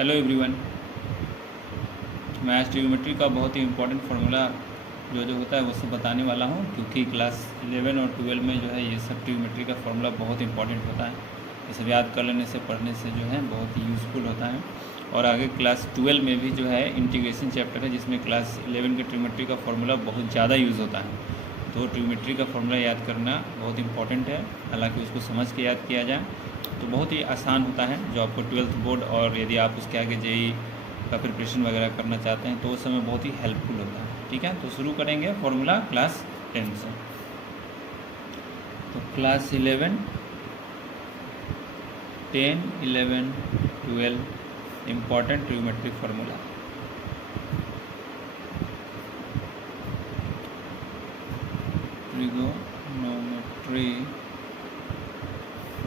Hello everyone. मैं आज trigonometry का बहुत ही इम्पोर्टेंट फार्मूला जो होता है वो सब बताने वाला हूँ, क्योंकि क्लास 11 और 12 में जो है ये सब ट्रिग्नोमेट्री का फार्मूला बहुत इंपॉर्टेंट होता है। ये सब याद कर लेने से, पढ़ने से जो है बहुत ही यूज़फुल होता है। और आगे क्लास 12 में भी जो है इंटीग्रेशन चैप्टर है, जिसमें क्लास 11 के ट्रिग्नोमेट्री का फार्मूला बहुत ज़्यादा यूज़ होता है। तो ट्रिग्नोमेट्री का फार्मूला याद करना बहुत इंपॉर्टेंट है। हालांकि उसको समझ के याद किया जाए तो बहुत ही आसान होता है। जो आपको 12th बोर्ड और यदि आप उसके आगे जेई का प्रिपरेशन वगैरह करना चाहते हैं तो उस समय बहुत ही हेल्पफुल होता है। ठीक है, तो शुरू करेंगे फार्मूला क्लास 10 से। तो class 11, 10, 11, 12 important trigonometry formula. Trigonometry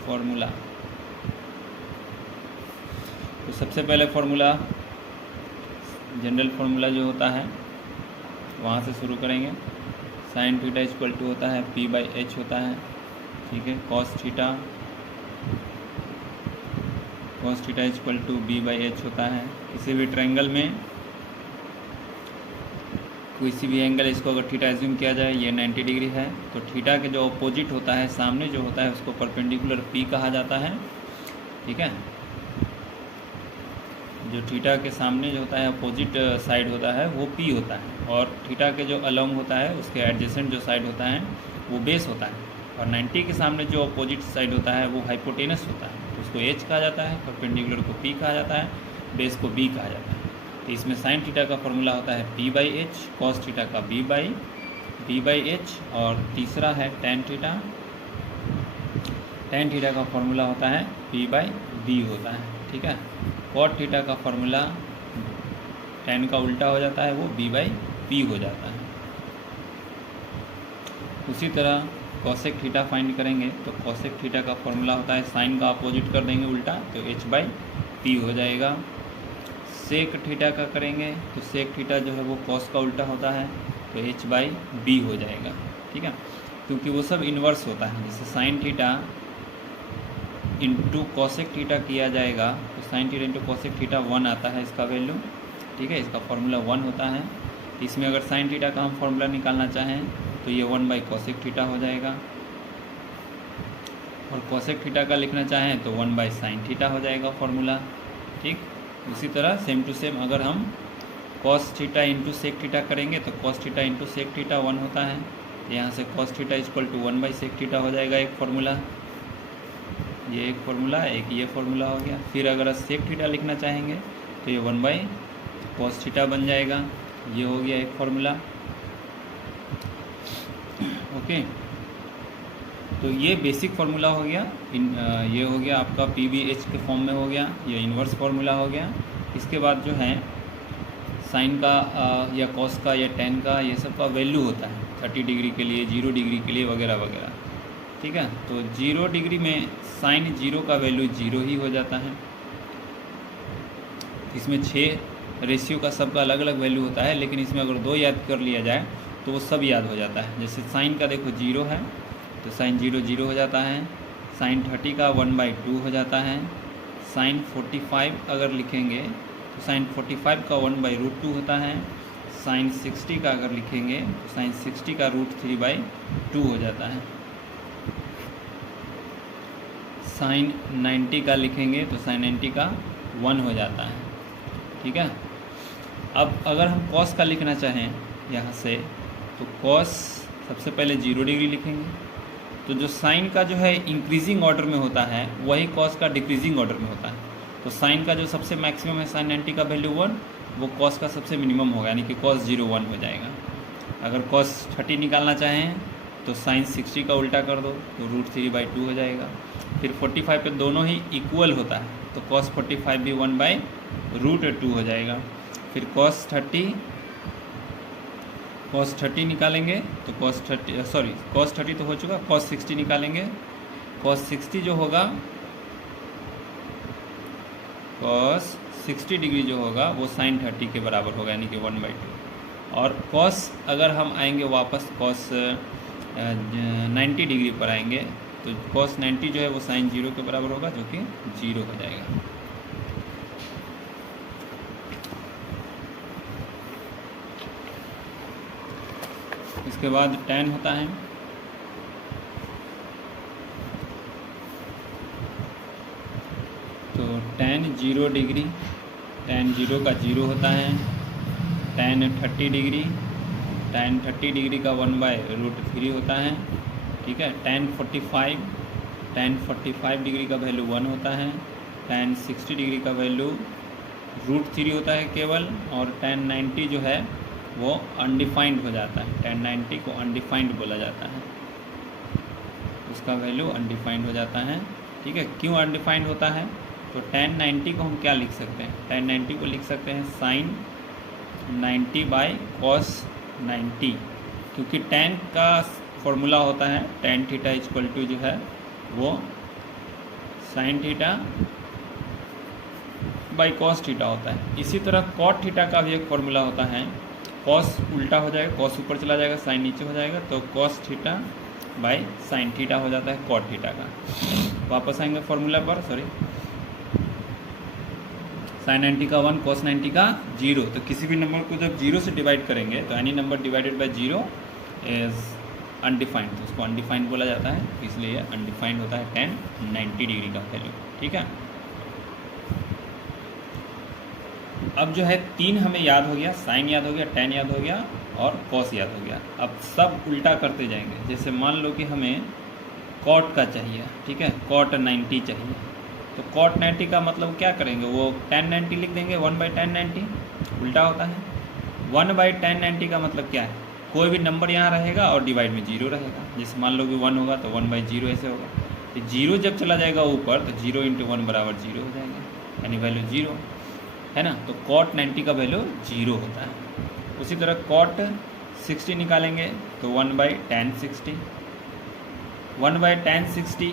formula. तो सबसे पहले फार्मूला जनरल फार्मूला जो होता है वहाँ से शुरू करेंगे। साइन थीटा इक्वल टू होता है p/h होता है। ठीक है, cos theta equal to b/h होता है। किसी भी ट्रायंगल में किसी भी एंगल, इसको अगर थीटा एज्यूम किया जाए, ये 90 डिग्री है, तो थीटा के जो अपोजिट होता है, सामने जो होता है, उसको परपेंडिकुलर p कहा जाता है। ठीक है, जो थीटा के सामने जो होता है अपोजिट साइड होता है वो p होता है, और थीटा के जो अलोंग होता है उसके एडजेसेंट जो साइड होता है वो बेस होता है, और 90 के सामने जो अपोजिट साइड होता है वो हाइपोटेनस होता है। तो उसको h कहा जाता है, परपेंडिकुलर को p कहा जाता है, बेस को b कहा जाता है। तो इसमें साइन थीटा का फॉर्मूला होता है p/h, कॉस थीटा का b/h, और तीसरा है टेन थीटा। टेन थीटा का फॉर्मूला होता है p/b होता है। ठीक है, कॉट थीटा का फॉर्मूला टेन का उल्टा हो जाता है, वो b/p हो जाता है। उसी तरह कॉसेक थीटा फाइंड करेंगे तो कॉसेक थीटा का फॉर्मूला होता है, साइन का अपोजिट कर देंगे उल्टा तो h/p हो जाएगा। सेक थीटा का करेंगे तो सेक थीटा जो है वो कॉस का उल्टा होता है, तो h/b हो जाएगा। ठीक है, क्योंकि वो सब इन्वर्स होता है। जैसे sine theta into cosec theta किया जाएगा तो sine theta into cosec theta 1 आता है इसका वैल्यू। ठीक है, इसका फॉर्मूला 1 होता है। इसमें अगर साइन थीटा का हम फॉर्मूला निकालना चाहें तो ये 1/कॉसेक थीटा हो जाएगा, और कॉसेक थीटा का लिखना चाहें तो 1/साइन थीटा हो जाएगा फॉर्मूला। ठीक, इसी तरह सेम टू सेम अगर हम cos theta into sec theta करेंगे तो cos theta into sec theta 1 होता है। यहाँ से कॉस थीटा इक्वल टू 1/सेक थीटा हो जाएगा एक फार्मूला, ये एक फार्मूला, एक ये फार्मूला हो गया। फिर अगर सेक थीटा लिखना चाहेंगे तो ये 1/कॉस थीटा बन जाएगा, ये हो गया एक फार्मूला। ओके, तो ये बेसिक फार्मूला हो गया। ये हो गया आपका p/h के फॉर्म में हो गया, ये इन्वर्स फार्मूला हो गया। इसके बाद जो है साइन का या कॉस का या टेन का, ये सब का वैल्यू होता है 30 डिग्री के लिए, 0 डिग्री के लिए वगैरह वगैरह। ठीक है, तो 0 डिग्री में साइन 0 का वैल्यू 0 ही हो जाता है। इसमें 6 रेशियो का सबका अलग अलग वैल्यू होता है, लेकिन इसमें अगर 2 याद कर लिया जाए तो वो सब याद हो जाता है। जैसे साइन का देखो 0 है तो साइन 0 हो जाता है। साइन 30 का 1/2 हो जाता है। साइन 45 अगर लिखेंगे तो साइन 45 का 1/√2 होता है। साइन 60 का अगर लिखेंगे तो साइन 60 का √3/2 हो जाता है। साइन 90 का लिखेंगे तो साइन 90 का 1 हो जाता है। ठीक है, अब अगर हम कॉस का लिखना चाहें यहाँ से तो कॉस सबसे पहले 0 डिग्री लिखेंगे, तो जो साइन का जो है इंक्रीजिंग ऑर्डर में होता है वही कॉस का डिक्रीजिंग ऑर्डर में होता है। तो साइन का जो सबसे मैक्सिमम है साइन 90 का वैल्यू 1, वो कॉस का सबसे मिनिमम होगा, यानी कि कॉस 0 1 हो जाएगा। अगर कॉस 30 निकालना चाहें तो साइन 60 का उल्टा कर दो तो √3/2 हो जाएगा। फिर 45 पे दोनों ही इक्वल होता है तो कॉस 45 भी 1/√2 हो जाएगा। फिर कॉस 30 निकालेंगे तो कॉस 30 तो हो चुका, कॉस 60 निकालेंगे। कॉस 60 जो होगा, कॉस 60 डिग्री जो होगा वो साइन 30 के बराबर होगा, यानी कि 1/2। और कॉस अगर हम आएंगे वापस कॉस 90 डिग्री पर आएंगे तो कॉस 90 जो है वो साइन 0 के बराबर होगा, जो कि 0 हो जाएगा। इसके बाद tan होता है, तो tan 0 डिग्री, tan 0 का 0 होता है, tan 30 डिग्री, tan 30 डिग्री का 1/√3 होता है, ठीक है। tan 45 डिग्री का वैल्यू 1 होता है, tan 60 डिग्री का वैल्यू √3 होता है केवल, और tan 90 जो है वो अनडिफाइंड हो जाता है। tan 90 को अनडिफाइंड बोला जाता है, उसका वैल्यू अनडिफाइंड हो जाता है, ठीक है। क्यों अनडिफाइंड होता है? तो tan 90 को हम क्या लिख सकते हैं? tan 90 को लिख सकते हैं sin 90/cos 90, क्योंकि tan का फॉर्मूला होता है tan थीटा इक्वल टू जो है वो sin theta by cos theta होता है। इसी तरह cot थीटा का भी एक फॉर्मूला होता है, cos उल्टा हो जाएगा, cos ऊपर चला जाएगा, sin नीचे हो जाएगा, तो cos theta by sin theta हो जाता है cot थीटा का। वापस आएंगे फॉर्मूला पर, सॉरी, sin 90 का 1, cos 90 का 0। तो किसी भी नंबर को जब 0 से डिवाइड करेंगे तो any number divided by 0 is undefined, तो उसको अनडिफाइंड बोला जाता है, इसलिए अनडिफाइंड होता है tan 90 डिग्री का वैल्यू, ठीक है। अब जो है 3 हमें याद हो गया, साइन याद हो गया, tan याद हो गया और cos याद हो गया। अब सब उल्टा करते जाएंगे। जैसे मान लो कि हमें cot का चाहिए, ठीक है, cot 90 चाहिए, तो cot 90 का मतलब क्या करेंगे, वो tan 90 लिख देंगे, 1/tan 90, उल्टा होता है। 1/tan 90 का मतलब क्या है? कोई भी नंबर यहाँ रहेगा और डिवाइड में 0 रहेगा। जैसे मान लो कि 1 होगा तो 1/0 ऐसे होगा, तो 0 जब चला जाएगा ऊपर तो 0 × 1 बराबर 0 हो जाएगा, यानी वैल्यू 0 है ना। तो cot 90 का वैल्यू 0 होता है। उसी तरह cot 60 निकालेंगे तो 1/tan 60, 1/tan 60,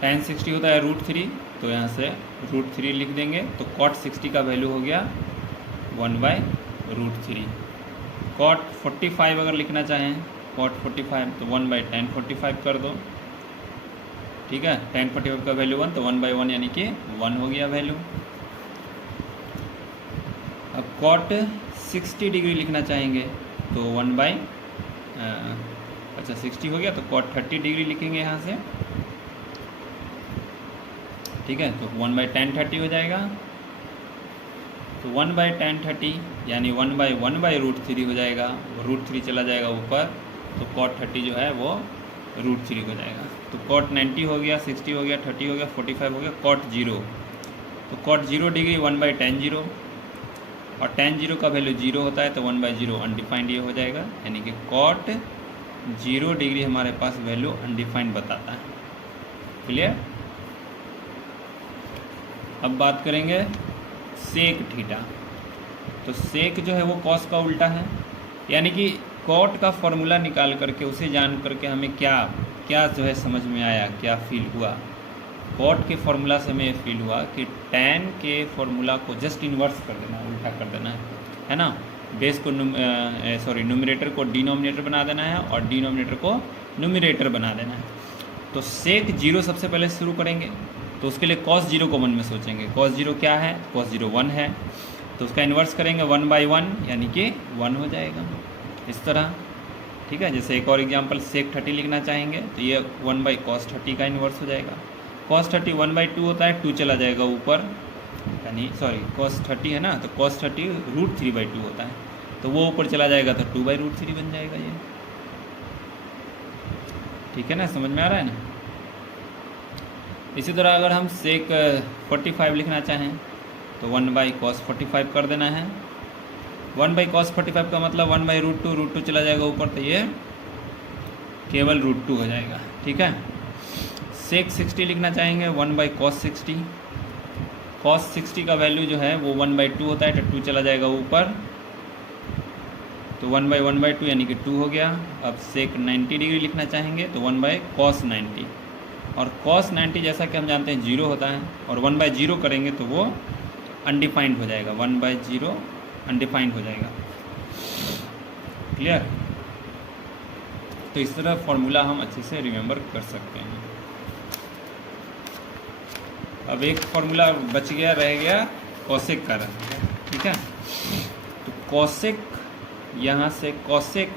tan 60 होता है √3, तो यहाँ से √3 लिख देंगे, तो cot 60 का वैल्यू हो गया 1/√3। cot 45 अगर लिखना चाहें, cot 45 तो 1/tan 45 कर दो, ठीक है। tan 45 का वैल्यू 1, तो 1/1 यानी कि 1 हो गया वैल्यू। अब cot 60 डिग्री लिखना चाहेंगे तो 60 हो गया, तो cot 30 डिग्री लिखेंगे यहाँ से, ठीक है, तो 1/tan 30 हो जाएगा। तो 1/tan 30 यानी 1/1/√3 हो जाएगा, √3 चला जाएगा ऊपर, तो cot 30 जो है वो √3 हो जाएगा। तो cot 90 हो गया, 60 हो गया, 30 हो गया, 45 हो गया, cot 0, तो cot 0 डिग्री 1/tan 0, और tan 0 का वैल्यू 0 होता है, तो 1/0 अनडिफाइंड ये हो जाएगा, यानी कि cot 0 डिग्री हमारे पास वैल्यू अनडिफाइंड बताता है। क्लियर? अब बात करेंगे सेक थीटा। तो सेक जो है वो cos का उल्टा है, यानी कि cot का फॉर्मूला निकाल करके उसे जान करके हमें क्या जो है समझ में आया, क्या फील हुआ। cot के फॉर्मूला से हमें फील हुआ कि tan के फॉर्मूला को जस्ट इन्वर्स कर देना, उल्टा कर देना है ना। बेस को न्यूमरेटर को डिनोमिनेटर बना देना है और डिनोमिनेटर को न्यूमरेटर बना देना है। तो सेक 0 सबसे पहले शुरू करेंगे, तो उसके लिए cos 0 को मन में सोचेंगे। cos 0 क्या है? cos 0 1 है, तो उसका इन्वर्स करेंगे 1/1 यानी कि 1 हो जाएगा, इस तरह, ठीक है। जैसे एक और एग्जांपल सेक 30 लिखना चाहेंगे तो ये 1/cos 30 का इन्वर्स हो जाएगा। cos 30 1/2 होता है, 2 चला जाएगा ऊपर, यानी cos 30 है ना, तो cos 30 √3/2 होता है, तो वो ऊपर चला जाएगा तो 2/√3 बन जाएगा ये, ठीक है ना, समझ में आ रहा है ना। इसी तरह अगर हम सेक 45 लिखना चाहें तो 1/cos 45 कर देना है। 1/cos 45 का मतलब 1/√2, √2 चला जाएगा ऊपर, तो ये केवल √2 हो जाएगा, ठीक है। सेक 60 लिखना चाहेंगे 1/cos 60, cos 60 का वैल्यू जो है वो 1/2 होता है, तो 2 चला जाएगा ऊपर, तो 1/1/2 यानी कि 2 हो गया। अब सेक 90 डिग्री लिखना चाहेंगे तो 1/cos 90, और cos 90 जैसा कि हम जानते हैं 0 होता है, और 1/0 करेंगे तो वो अनडिफाइंड हो जाएगा, 1/0 अनडिफाइंड हो जाएगा। क्लियर? तो इस तरह फॉर्मूला हम अच्छे से रिमेंबर कर सकते हैं। अब एक फॉर्मूला बच गया, रह गया कोसेक का, ठीक है। तो कोसेक यहाँ से कॉसेक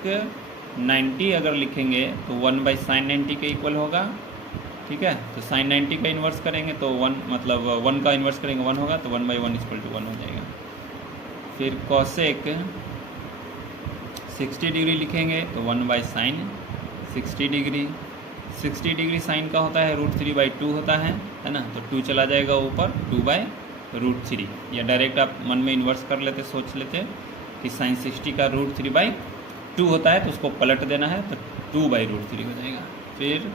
90 अगर लिखेंगे तो 1/sin 90 के इक्वल होगा, ठीक है। तो sin 90 का इन्वर्स करेंगे तो 1 मतलब 1 का इन्वर्स करेंगे 1 होगा, तो 1/1 इक्वल टू 1 हो जाएगा। फिर कॉसेक 60 डिग्री लिखेंगे तो 1/sin 60 डिग्री। 60 डिग्री साइन का होता है √3/2 होता है ना, तो 2 चला जाएगा ऊपर, 2/√3, या डायरेक्ट आप मन में इन्वर्स कर लेते, सोच लेते कि sin 60 का √3/2 होता है, तो उसको पलट देना है, तो 2/√3 हो जाएगा। फिर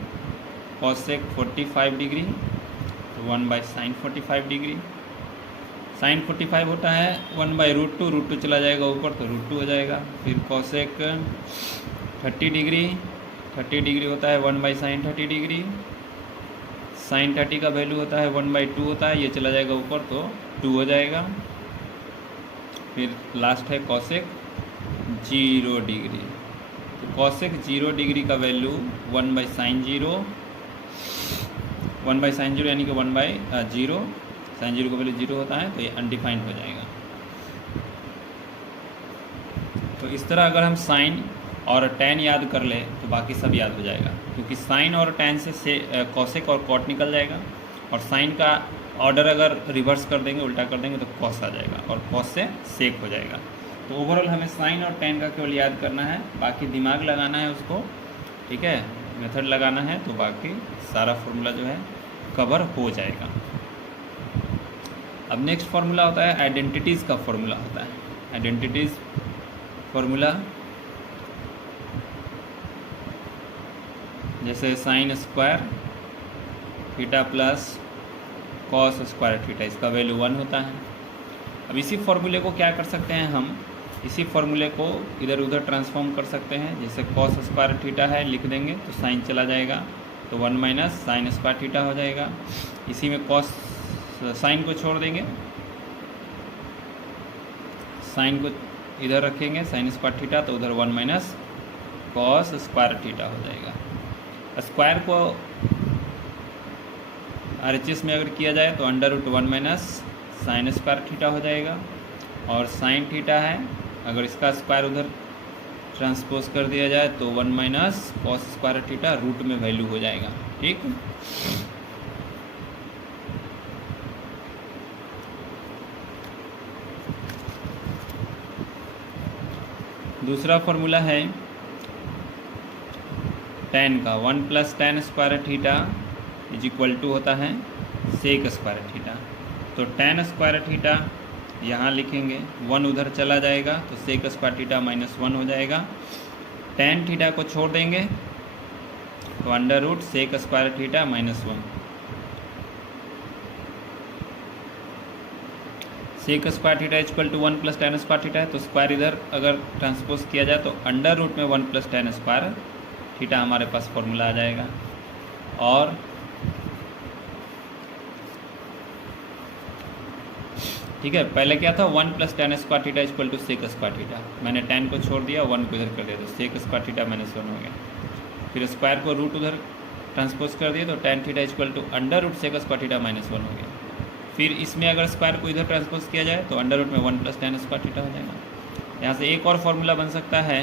कॉसेक 45 डिग्री तो 1/sin 45 डिग्री। sin 45 होता है 1/√2, √2 चला जाएगा ऊपर, तो √2 हो जाएगा। फिर कॉसेक 30 डिग्री, 30 डिग्री होता है 1/sin 30 डिग्री। sin 30 का वैल्यू होता है 1/2 होता है, ये चला जाएगा ऊपर, तो 2 हो जाएगा। फिर लास्ट है कॉसेक 0 डिग्री, तो कॉसेक 0 डिग्री का वैल्यू 1/sin 0, 1/sin 0 यानी कि 1/0, sin 0 का वैल्यू 0 होता है, तो ये अनडिफाइंड हो जाएगा। तो इस तरह अगर हम साइन और tan याद कर ले तो बाकी सब याद हो जाएगा, क्योंकि साइन और tan से कॉसेक और कॉट निकल जाएगा, और साइन का ऑर्डर अगर रिवर्स कर देंगे, उल्टा कर देंगे, तो कॉस आ जाएगा, और कॉस से सेक हो जाएगा। तो ओवरऑल हमें साइन और tan का केवल याद करना है, बाकी दिमाग लगाना है उसको, ठीक है, मेथड लगाना है, तो बाकी सारा फॉर्मूला जो है कवर हो जाएगा। अब नेक्स्ट फार्मूला होता है आइडेंटिटीज़ का फॉर्मूला होता है। आइडेंटिटीज़ फार्मूला जैसे sine square theta plus cos square theta, इसका वैल्यू 1 होता है। अब इसी फॉर्मूले को क्या कर सकते हैं हम, इसी फॉर्मूले को इधर उधर ट्रांसफॉर्म कर सकते हैं। जैसे कॉस स्क्वायर थीटा है, लिख देंगे तो साइन चला जाएगा, तो 1 - sin स्क्वायर थीटा हो जाएगा। इसी में कॉस साइन को छोड़ देंगे, साइन को इधर रखेंगे sin स्क्वायर थीटा, तो उधर 1 - cos स्क्वायर थीटा हो जाएगा। स्क्वायर को RHS में अगर किया जाए तो √1 - sin स्क्वायर थीटा हो जाएगा, और sin थीटा है, अगर इसका स्क्वायर उधर ट्रांसपोज कर दिया जाए तो 1 - cos स्क्वायर थीटा रूट में वैल्यू हो जाएगा, ठीक। दूसरा फॉर्मूला है tan का, 1 + tan square theta is equal to होता है सेक स्क्वायर थीटा। तो tan स्क्वायर थीटा यहाँ लिखेंगे, 1 उधर चला जाएगा, तो सेक स्क्वायर थीटा -1 हो जाएगा। tan थीटा को छोड़ देंगे तो under √ sec square theta -1। Sec square theta equal to 1 + tan square theta है, तो स्क्वायर इधर अगर ट्रांसपोज किया जाए तो अंडर √ में 1 + tan स्क्वायर थीटा हमारे पास फॉर्मूला आ जाएगा। और ठीक है, पहले क्या था, 1 + tan square theta equal to sec square theta, मैंने tan को छोड़ दिया, 1 को इधर कर दिया, तो सेक स्क्वायर थीटा -1 हो गया। फिर स्क्वायर को रूट उधर ट्रांसपोज कर दिया, तो tan theta equal to under √ sec square theta -1 हो गया। फिर इसमें अगर स्क्वायर को इधर ट्रांसपोज किया जाए तो अंडर √ में 1 + tan स्क्वायर थीटा हो जाएगा। यहाँ से एक और फार्मूला बन सकता है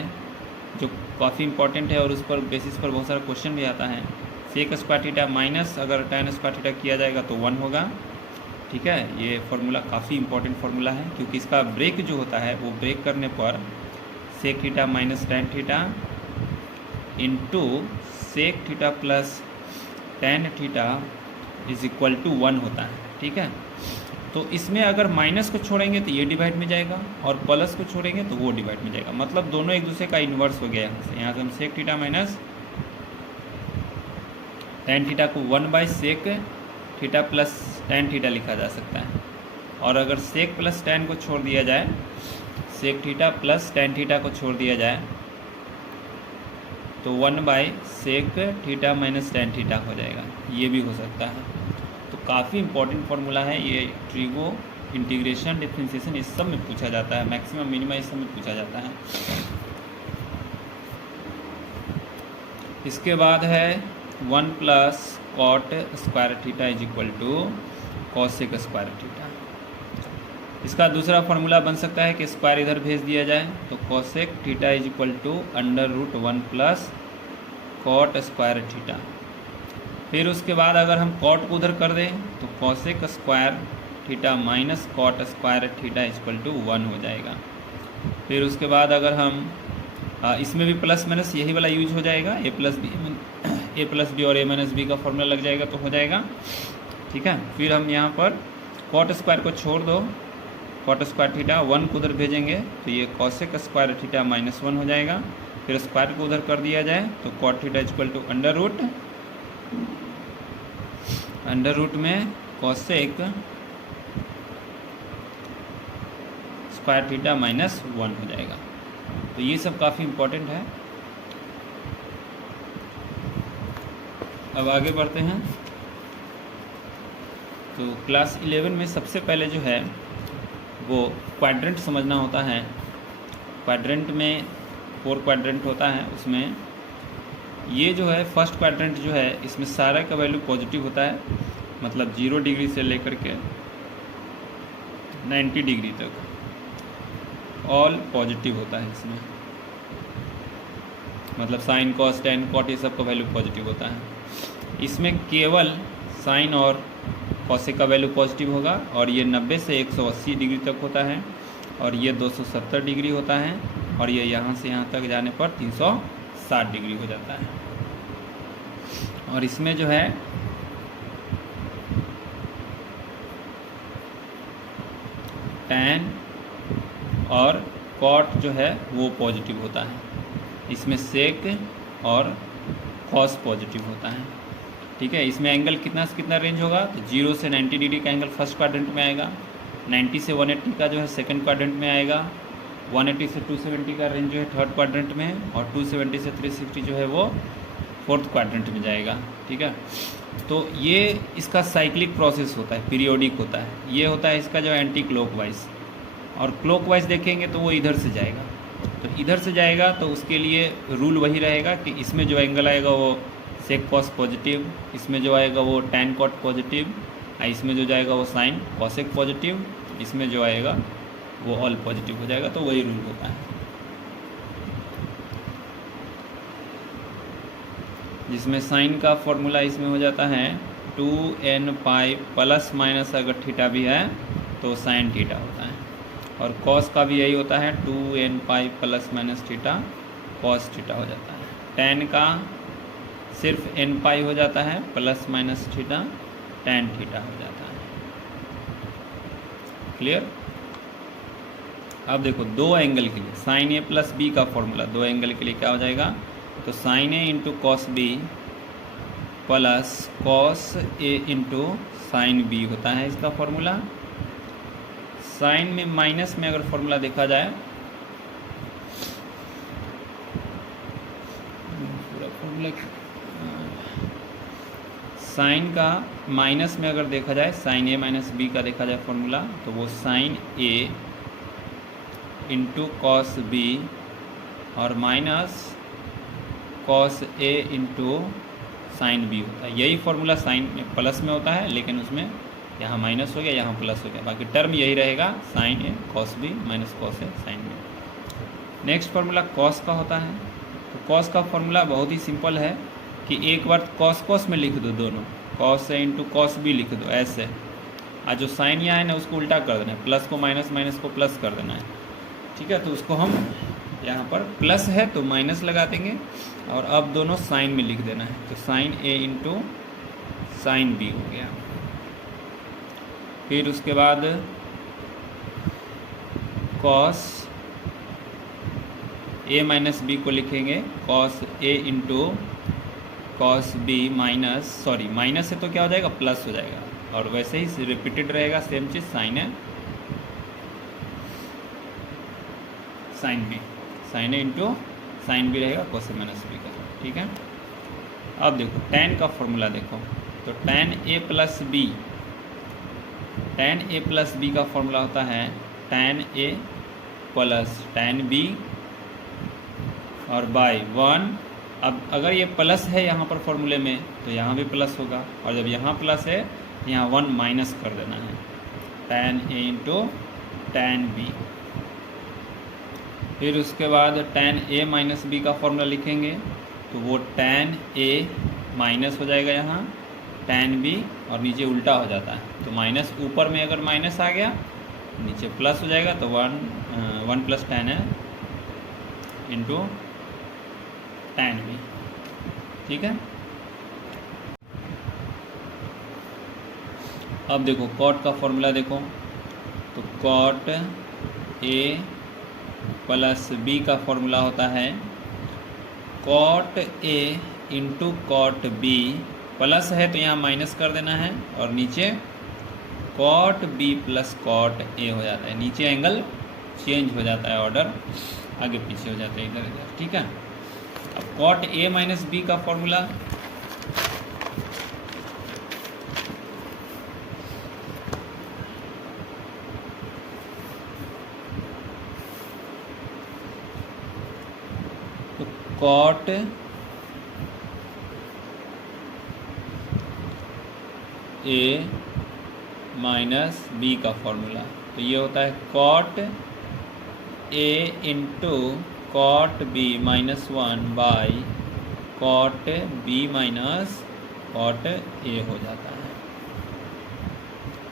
जो काफ़ी इंपॉर्टेंट है, और उस पर बेसिस पर बहुत सारा क्वेश्चन भी आता है। सेक स्क्वायर थीटा माइनस अगर tan स्क्वायर थीटा किया जाएगा तो 1 होगा, ठीक है। ये फार्मूला काफ़ी इंपॉर्टेंट फार्मूला है, क्योंकि इसका ब्रेक जो होता है वो ब्रेक करने पर sec theta minus tan theta into sec theta plus tan theta is equal to 1 होता है, ठीक है। तो इसमें अगर माइनस को छोड़ेंगे तो ये डिवाइड में जाएगा, और प्लस को छोड़ेंगे तो वो डिवाइड में जाएगा, मतलब दोनों एक दूसरे का इन्वर्स हो गया है। यहाँ से हम sec theta minus tan theta को 1/सेक थीटा प्लस tan थीटा लिखा जा सकता है, और अगर सेक प्लस tan को छोड़ दिया जाए, sec theta plus tan theta को छोड़ दिया जाए, तो 1/सेक थीटा माइनस tan थीटा हो जाएगा, ये भी हो सकता है। तो काफ़ी इंपॉर्टेंट फार्मूला है ये, ट्रिगो इंटीग्रेशन डिफरेंशिएशन इस सब में पूछा जाता है, मैक्सिमम मिनिमा इस सब में पूछा जाता है। इसके बाद है 1 + cot square theta is equal to cosec square theta. इसका दूसरा फार्मूला बन सकता है कि स्क्वायर इधर भेज दिया जाए, तो cosec theta is equal to √1 plus cot square theta. फिर उसके बाद अगर हम कॉट को उधर कर दें तो cosec square theta minus cot square theta is equal to 1 हो जाएगा। फिर उसके बाद अगर हम इसमें भी प्लस माइनस यही वाला यूज हो जाएगा, ए प्लस बी और a माइनस बी का फॉर्मूला लग जाएगा तो हो जाएगा, ठीक है। फिर हम यहाँ पर कॉट स्क्वायर को छोड़ दो, कॉट स्क्वायर थीटा 1 को उधर भेजेंगे तो ये कोसेक स्क्वायर थीटा -1 हो जाएगा। फिर स्क्वायर को उधर कर दिया जाए तो cot theta is equal to under root में कोसेक स्क्वायर थीटा -1 हो जाएगा। तो ये सब काफ़ी इम्पोर्टेंट है। अब आगे बढ़ते हैं। तो क्लास 11 में सबसे पहले जो है वो क्वाड्रेंट समझना होता है। क्वाड्रेंट में 4 क्वाड्रेंट होता है, उसमें ये जो है फर्स्ट क्वाड्रेंट जो है इसमें सारा का वैल्यू पॉजिटिव होता है, मतलब 0 डिग्री से लेकर के 90 डिग्री तक ऑल पॉजिटिव होता है इसमें, मतलब साइन कॉस टेन कॉट ये सब का वैल्यू पॉजिटिव होता है। इसमें केवल साइन और कॉसेक का वैल्यू पॉजिटिव होगा और ये 90 से 180 डिग्री तक होता है और ये 270 डिग्री होता है और ये यहाँ से यहाँ तक जाने पर 360 डिग्री हो जाता है। और इसमें जो है टैन और कॉट जो है वो पॉजिटिव होता है, इसमें सेक और कॉस पॉजिटिव होता है, ठीक है। इसमें एंगल कितना से कितना रेंज होगा, तो 0 से 90 डिग्री का एंगल फर्स्ट क्वाड्रेंट में आएगा, 90 से 180 का जो है सेकंड क्वाड्रेंट में आएगा, 180 से 270 का रेंज जो है थर्ड क्वाड्रेंट में और 270 से 360 जो है वो फोर्थ क्वाड्रेंट में जाएगा, ठीक है। तो ये इसका साइक्लिक प्रोसेस होता है, पीरियोडिक होता है। ये होता है इसका जो एंटी क्लॉकवाइज, और क्लॉकवाइज देखेंगे तो वो इधर से जाएगा, तो इधर से जाएगा तो उसके लिए रूल वही रहेगा कि इसमें जो एंगल आएगा वो सेक कॉस पॉजिटिव, इसमें जो आएगा वो टैन कॉट पॉजिटिव, इसमें जो जाएगा वो साइन कॉसेक पॉजिटिव, इसमें जो आएगा वो ऑल पॉजिटिव हो जाएगा। तो वही रूल होता है, जिसमें साइन का फॉर्मूला इसमें हो जाता है 2n पाई प्लस माइनस अगर थीटा भी है तो साइन थीटा होता है, और कॉस का भी यही होता है 2n pi plus minus theta cos theta हो जाता है। टैन का सिर्फ n पाई हो जाता है, plus minus theta tan theta हो जाता है। क्लियर। अब देखो दो एंगल के लिए साइन ए प्लस बी का फॉर्मूला, दो एंगल के लिए क्या हो जाएगा, तो sine A into cos B plus cos A into sine B होता है इसका फॉर्मूला। साइन में माइनस में अगर फॉर्मूला देखा जाए, पूरा फॉर्मूला साइन का माइनस में अगर देखा जाए, साइन ए माइनस बी का देखा जाए फॉर्मूला, तो वो sign A into cos B और minus cos A into sine B होता है। यही फॉर्मूला साइन में प्लस में होता है, लेकिन उसमें यहाँ माइनस हो गया, यहाँ प्लस हो गया, बाकी टर्म यही रहेगा, sine A cos B minus cos A sine B. Next formula cos का होता है। तो कॉस का फॉर्मूला बहुत ही सिंपल है कि एक बार कॉस कॉस में लिख दो, दोनों cos A into cos B लिख दो ऐसे, और जो साइन यहाँ है ना उसको उल्टा कर देना है, प्लस को माइनस, माइनस को प्लस कर देना है, ठीक है। तो उसको हम यहाँ पर प्लस है तो माइनस लगा देंगे, और अब दोनों साइन में लिख देना है, तो sine A into sine B हो गया। फिर उसके बाद कॉस ए माइनस बी को लिखेंगे cos A into cos B minus, sorry minus है तो क्या हो जाएगा, प्लस हो जाएगा, और वैसे ही रिपीटेड रहेगा सेम चीज़, साइन है sine B, sign A into sine B रहेगा कॉस ए माइनस बी का, ठीक है। अब देखो टैन का फॉर्मूला देखो, तो tan A plus B, tan A plus B का फॉर्मूला होता है tan A plus tan B और बाई 1। अब अगर ये प्लस है यहाँ पर फॉर्मूले में तो यहाँ भी प्लस होगा, और जब यहाँ प्लस है यहाँ 1 माइनस कर देना है, tan A into tan b। फिर उसके बाद tan a माइनस बी का फॉर्मूला लिखेंगे तो वो tan a माइनस हो जाएगा यहाँ tan b, और नीचे उल्टा हो जाता है तो माइनस ऊपर में अगर माइनस आ गया नीचे प्लस हो जाएगा तो 1 प्लस tan है इंटू tan b। ठीक है। अब देखो कॉट का फॉर्मूला देखो तो कॉट ए प्लस बी का फॉर्मूला होता है cot A into cot B, plus है तो यहाँ माइनस कर देना है, और नीचे cot B plus cot A हो जाता है। नीचे एंगल चेंज हो जाता है, ऑर्डर आगे पीछे हो जाता है इधर इधर। ठीक है। अब कॉट ए माइनस बी का formula cot A minus B का फॉर्मूला तो ये होता है cot A into cot B minus 1 by cot B minus cot A हो जाता है।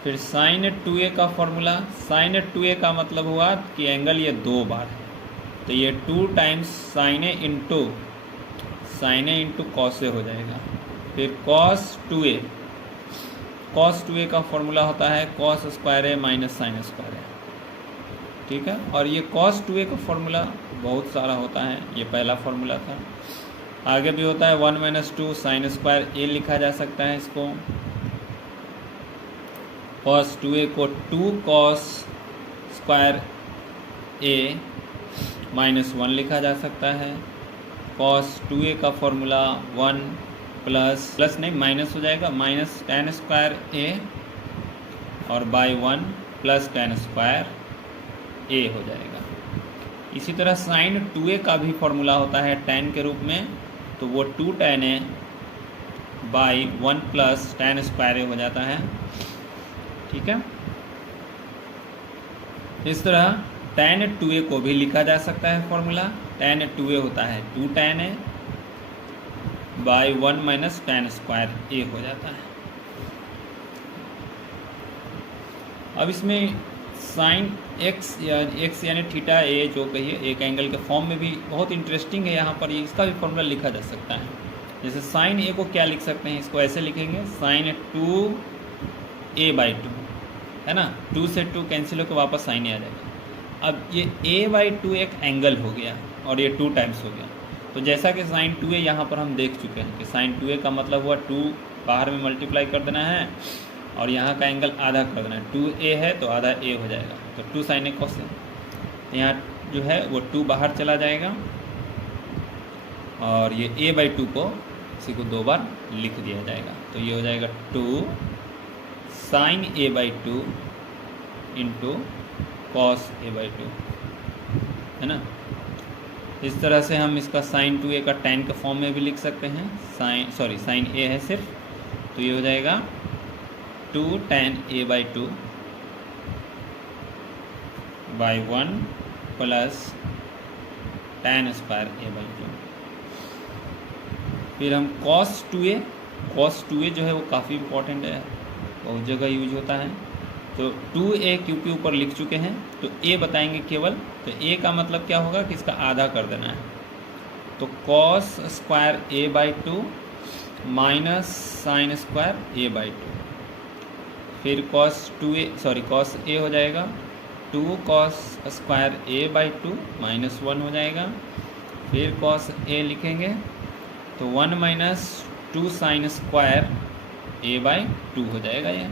फिर साइन 2a का फॉर्मूला, साइन 2a का मतलब हुआ कि एंगल ये 2 बार है तो ये 2 times sign A into cos A हो जाएगा। फिर कॉस 2a का फॉर्मूला होता है कॉस स्क्वायर ए माइनस साइन स्क्वायर ए। ठीक है। और ये कॉस 2a का फॉर्मूला बहुत सारा होता है, ये पहला फॉर्मूला था। आगे भी होता है 1 माइनस 2 साइन स्क्वायर ए लिखा जा सकता है इसको। कॉस 2a को 2 कॉस स्क्वायर ए माइनस 1 लिखा जा सकता है। कॉस 2a का फॉर्मूला 1 प्लस नहीं माइनस हो जाएगा, माइनस tan स्क्वायर ए और by 1 plus tan square A हो जाएगा। इसी तरह साइन 2a का भी फॉर्मूला होता है tan के रूप में तो वो 2 tan A by 1 plus tan square A हो जाता है। ठीक है। इस तरह tan 2a को भी लिखा जा सकता है फॉर्मूला। tan 2a होता है 2 tan a by 1 minus tan square a हो जाता है। अब इसमें साइन x यानी थीटा a जो कहिए एक एंगल के फॉर्म में भी बहुत इंटरेस्टिंग है, यहाँ पर इसका भी फॉर्मूला लिखा जा सकता है। जैसे साइन a को क्या लिख सकते हैं, इसको ऐसे लिखेंगे साइन 2a बाई 2 है ना, 2 से 2 कैंसिल होकर वापस साइन a आ जाएगा। अब ये a बाई 2 एक एंगल हो गया और ये 2 टाइम्स हो गया तो जैसा कि साइन 2a यहाँ पर हम देख चुके हैं कि साइन 2a का मतलब हुआ 2 बाहर में मल्टीप्लाई कर देना है और यहाँ का एंगल आधा कर देना है। 2a है तो आधा a हो जाएगा तो 2 साइन a cos a। यहाँ जो है वो 2 बाहर चला जाएगा और ये a बाई 2 को इसी को 2 बार लिख दिया जाएगा तो ये हो जाएगा 2 sine a by 2 into cos a by 2 है ना। इस तरह से हम इसका साइन 2a का tan के फॉर्म में भी लिख सकते हैं। साइन a है सिर्फ तो ये हो जाएगा 2 tan a by 2 by 1 plus tan square a by 2। फिर हम cos 2a जो है वो काफ़ी इम्पोर्टेंट है, बहुत जगह यूज होता है तो 2a क्योंकि ऊपर लिख चुके हैं तो a बताएंगे केवल तो a का मतलब क्या होगा कि इसका आधा कर देना है तो cos square a by 2 minus sine square a by 2। फिर cos a हो जाएगा 2 cos square a by 2 minus 1 हो जाएगा। फिर cos a लिखेंगे तो 1 minus 2 sine square a by 2 हो जाएगा ये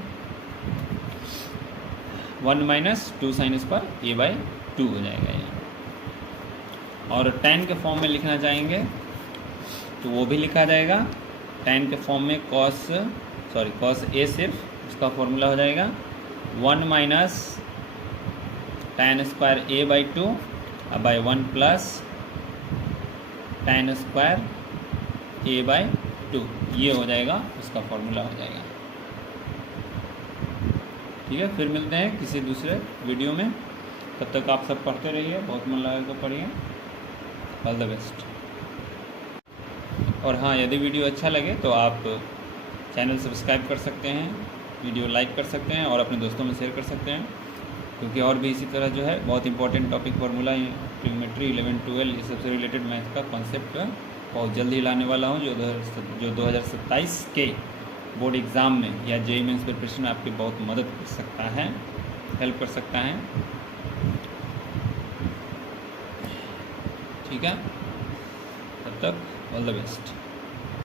1 minus 2 sine square a by 2 हो जाएगा ये। और tan के फॉर्म में लिखना चाहेंगे तो वो भी लिखा जाएगा tan के फॉर्म में cos a सिर्फ इसका फॉर्मूला हो जाएगा 1 minus tan square a by 2 by 1 plus tan square a by 2 ये हो जाएगा, इसका फॉर्मूला हो जाएगा। ठीक है। फिर मिलते हैं किसी दूसरे वीडियो में। तब तक आप सब पढ़ते रहिए, बहुत मन लगा कर पढ़िए। All the best. और हाँ, यदि वीडियो अच्छा लगे तो आप चैनल सब्सक्राइब कर सकते हैं, वीडियो लाइक कर सकते हैं और अपने दोस्तों में शेयर कर सकते हैं, क्योंकि और भी इसी तरह जो है बहुत इंपॉर्टेंट टॉपिक फार्मूला, ट्रिग्नोमेट्री 11, 12 ये सबसे रिलेटेड मैथ का कॉन्सेप्ट बहुत जल्दी लाने वाला हूँ, जो 2027 के बोर्ड एग्ज़ाम में या जेईई मेंस प्रिपरेशन में आपकी बहुत मदद कर सकता है, हेल्प कर सकता है। ठीक है, तब तक ऑल द बेस्ट।